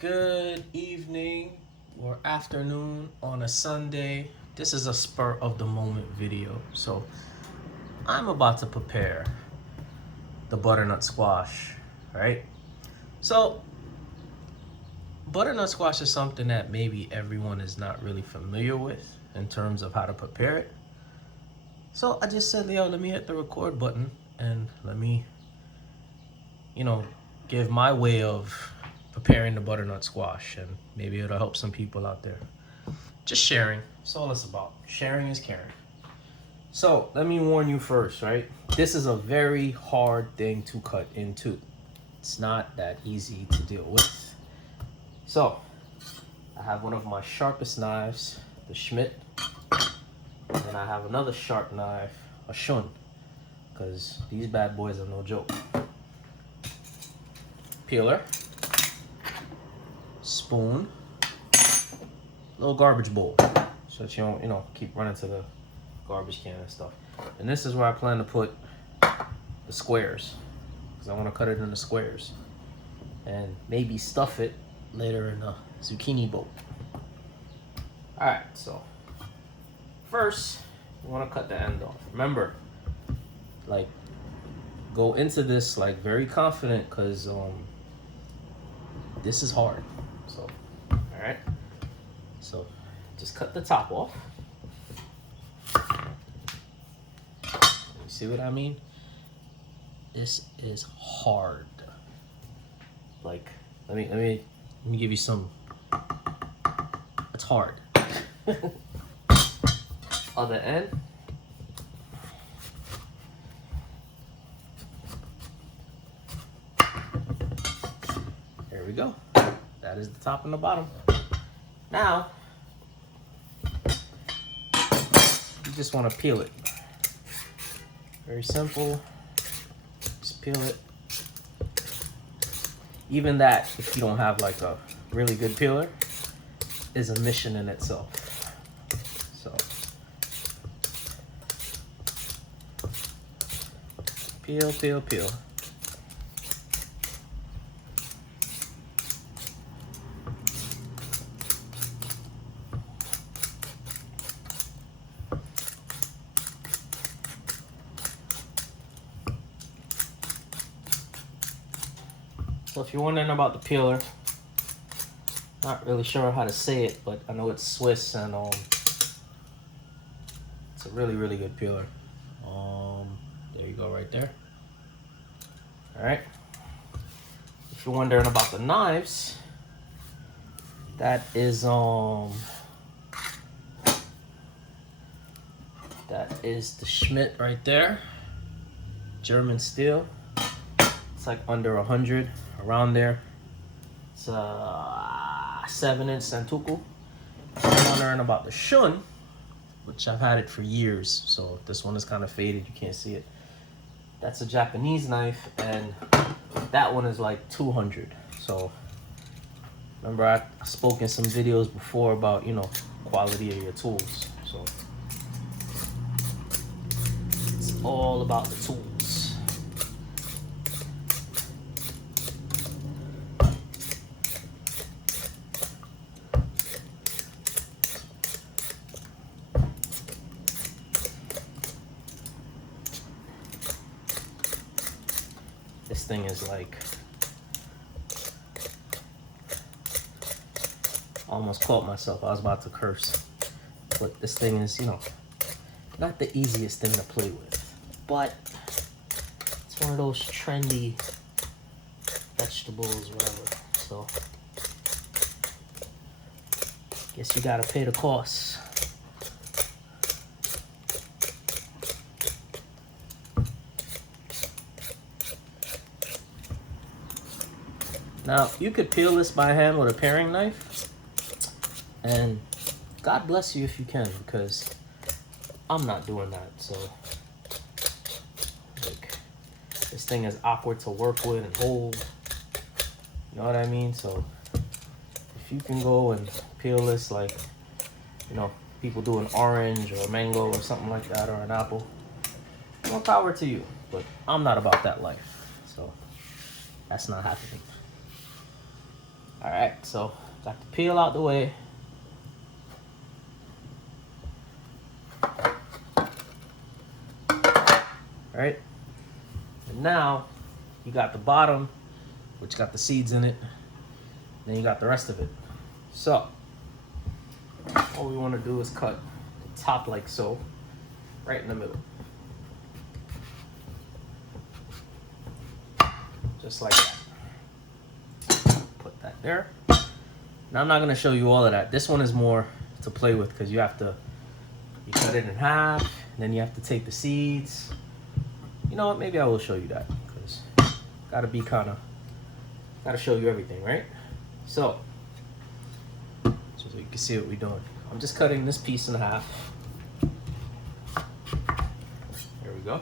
Good evening or afternoon on a Sunday. This is a spur of the moment video. So I'm about to prepare the butternut squash, right? So butternut squash is something that maybe everyone is not really familiar with in terms of how to prepare it. So I just said, Leo, let me hit the record button and let me, give my way of preparing the butternut squash, and maybe it'll help some people out there. Just sharing. That's all it's about. Sharing is caring. So let me warn you first, right? This is a very hard thing to cut into. It's not that easy to deal with. So I have one of my sharpest knives, the Schmidt, and then I have another sharp knife, a Shun, because these bad boys are no joke. Peeler, spoon, little garbage bowl, so that you don't, keep running to the garbage can and stuff. And this is where I plan to put the squares, because I want to cut it into squares and maybe stuff it later in a zucchini bowl. All right, so first you want to cut the end off. Remember, go into this very confident, because this is hard. So, all right. So, just cut the top off. You see what I mean? This is hard. Let me give you some. It's hard. Other end. There we go. That is the top and the bottom. Now, you just want to peel it. Very simple. Just peel it. Even that, if you don't have a really good peeler, is a mission in itself. So, peel, peel, peel. So if you're wondering about the peeler, not really sure how to say it, but I know it's Swiss, and it's a really, really good peeler. There you go, right there. All right. If you're wondering about the knives, that is the Schmidt right there, German steel. It's under 100, around there. It's a 7-inch Santoku. If you're wondering about the Shun, which I've had it for years, so this one is kind of faded, you can't see it. That's a Japanese knife, and that one is 200. So remember, I spoke in some videos before about quality of your tools. So it's all about the tools. This thing is almost caught myself. I was about to curse. But this thing is, not the easiest thing to play with. But it's one of those trendy vegetables, whatever. So, guess you gotta pay the cost. Now, you could peel this by hand with a paring knife, and God bless you if you can, because I'm not doing that. So, this thing is awkward to work with and hold. You know what I mean? So, if you can go and peel this people do an orange or a mango or something like that, or an apple, more power to you. But I'm not about that life, so that's not happening. All right, so got the peel out the way. All right, and now you got the bottom, which got the seeds in it. Then you got the rest of it. So all we want to do is cut the top like so, right in the middle. Just like that. Put that there. Now I'm not gonna show you all of that. This one is more to play with because you cut it in half, and then you have to take the seeds. You know what, maybe I will show you that because gotta show you everything, right? So you can see what we're doing. I'm just cutting this piece in half. There we go.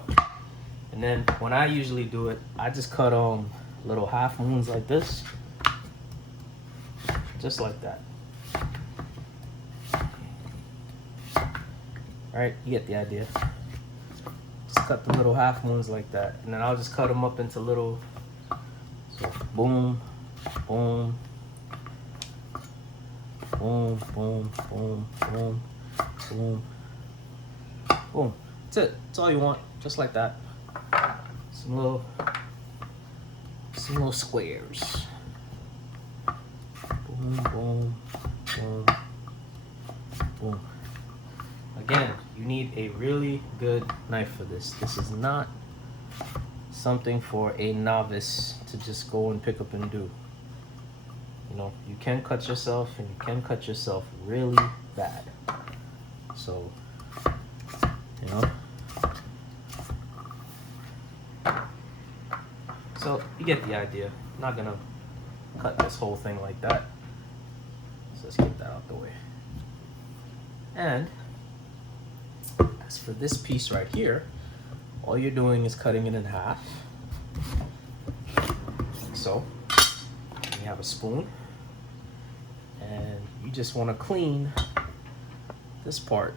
And then when I usually do it, I just cut little half moons like this. Just like that. Alright, you get the idea. Just cut the little half moons like that. And then I'll just cut them up into little, so boom, boom, boom, boom, boom, boom, boom, boom. That's it. That's all you want. Just like that. Some little squares. Boom, boom, boom, boom. Again, you need a really good knife for this. This is not something for a novice to just go and pick up and do. You know, you can cut yourself, and you can cut yourself really bad. So, you know. So, you get the idea. I'm not gonna cut this whole thing like that. So let's get that out the way. And as for this piece right here, all you're doing is cutting it in half. Like so. You have a spoon. And you just want to clean this part.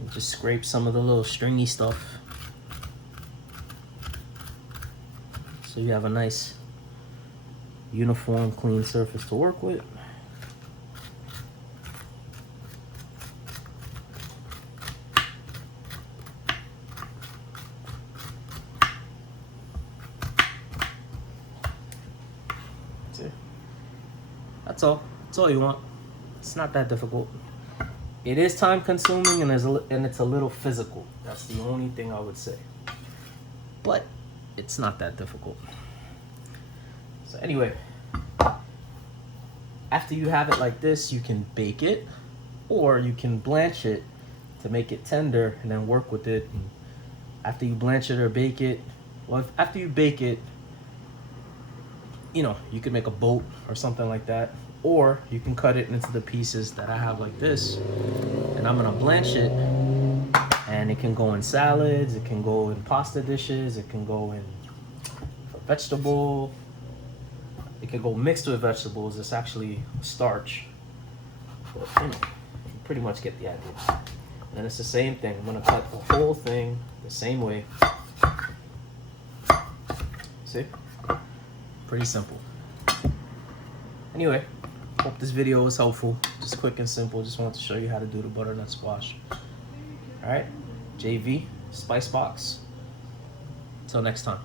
And just scrape some of the little stringy stuff. So you have a nice uniform clean surface to work with. That's all. That's all you want. It's not that difficult. It is time consuming and it's a little physical. That's the only thing I would say. But it's not that difficult. So anyway, after you have it like this, you can bake it or you can blanch it to make it tender and then work with it. And after you blanch it or bake it, after you bake it, you know, you could make a boat or something like that. Or you can cut it into the pieces that I have like this. And I'm gonna blanch it. And it can go in salads, it can go in pasta dishes, it can go in for vegetable. It can go mixed with vegetables. It's actually starch. But you know, you pretty much get the idea. And then it's the same thing. I'm gonna cut the whole thing the same way. See? Pretty simple. Anyway, hope this video was helpful. Just quick and simple. Just wanted to show you how to do the butternut squash. All right, JV, Spice Box. Till next time.